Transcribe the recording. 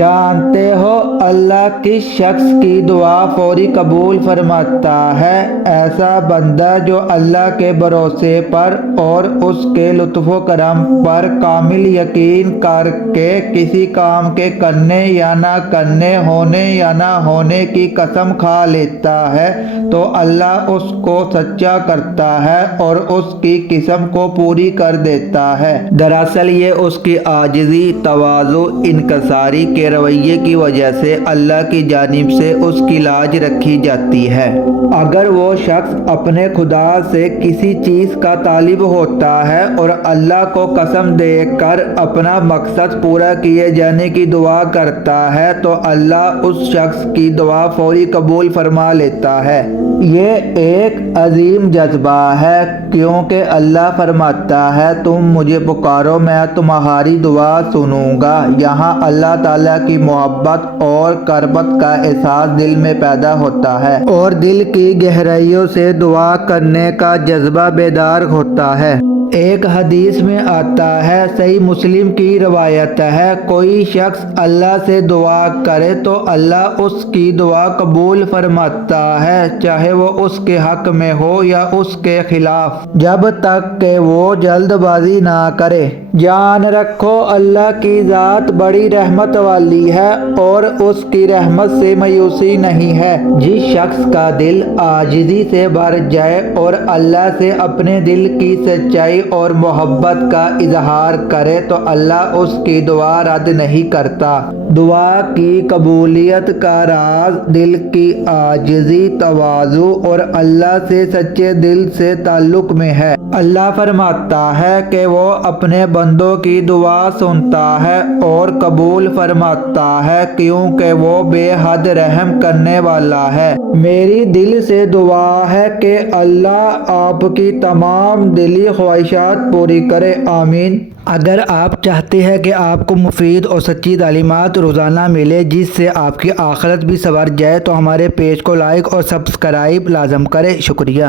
جانتے ہو اللہ کس شخص کی دعا فوری قبول فرماتا ہے؟ ایسا بندہ جو اللہ کے بھروسے پر اور اس کے لطف و کرم پر کامل یقین کر کے کسی کام کے کرنے یا نہ کرنے، ہونے یا نہ ہونے کی قسم کھا لیتا ہے تو اللہ اس کو سچا کرتا ہے اور اس کی قسم کو پوری کر دیتا ہے۔ دراصل یہ اس کی عاجزی، تواضع، انکساری کے رویے کی وجہ سے اللہ کی جانب سے اس کی لاج رکھی جاتی ہے۔ اگر وہ شخص اپنے خدا سے کسی چیز کا طالب ہوتا ہے اور اللہ کو قسم دے کر اپنا مقصد پورا کیے جانے کی دعا کرتا ہے تو اللہ اس شخص کی دعا فوری قبول فرما لیتا ہے۔ یہ ایک عظیم جذبہ ہے، کیونکہ اللہ فرماتا ہے تم مجھے پکارو میں تمہاری دعا سنوں گا۔ یہاں اللہ تعالیٰ کی محبت اور قربت کا احساس دل میں پیدا ہوتا ہے اور دل کی گہرائیوں سے دعا کرنے کا جذبہ بیدار ہوتا ہے۔ ایک حدیث میں آتا ہے، صحیح مسلم کی روایت ہے، کوئی شخص اللہ سے دعا کرے تو اللہ اس کی دعا قبول فرماتا ہے، چاہے وہ اس کے حق میں ہو یا اس کے خلاف، جب تک کہ وہ جلد بازی نہ کرے۔ جان رکھو اللہ کی ذات بڑی رحمت والی ہے اور اس کی رحمت سے مایوسی نہیں ہے۔ جس شخص کا دل عاجزی سے بھر جائے اور اللہ سے اپنے دل کی سچائی اور محبت کا اظہار کرے تو اللہ اس کی دعا رد نہیں کرتا۔ دعا کی قبولیت کا راز دل کی عاجزی، تواضع اور اللہ سے سچے دل سے تعلق میں ہے۔ اللہ فرماتا ہے کہ وہ اپنے بندوں کی دعا سنتا ہے اور قبول فرماتا ہے، کیونکہ وہ بے حد رحم کرنے والا ہے۔ میری دل سے دعا ہے کہ اللہ آپ کی تمام دلی خواہشات پوری کرے، آمین۔ اگر آپ چاہتے ہیں کہ آپ کو مفید اور سچی تعلیمات روزانہ ملے جس سے آپ کی آخرت بھی سنور جائے تو ہمارے پیج کو لائک اور سبسکرائب لازم کریں۔ شکریہ۔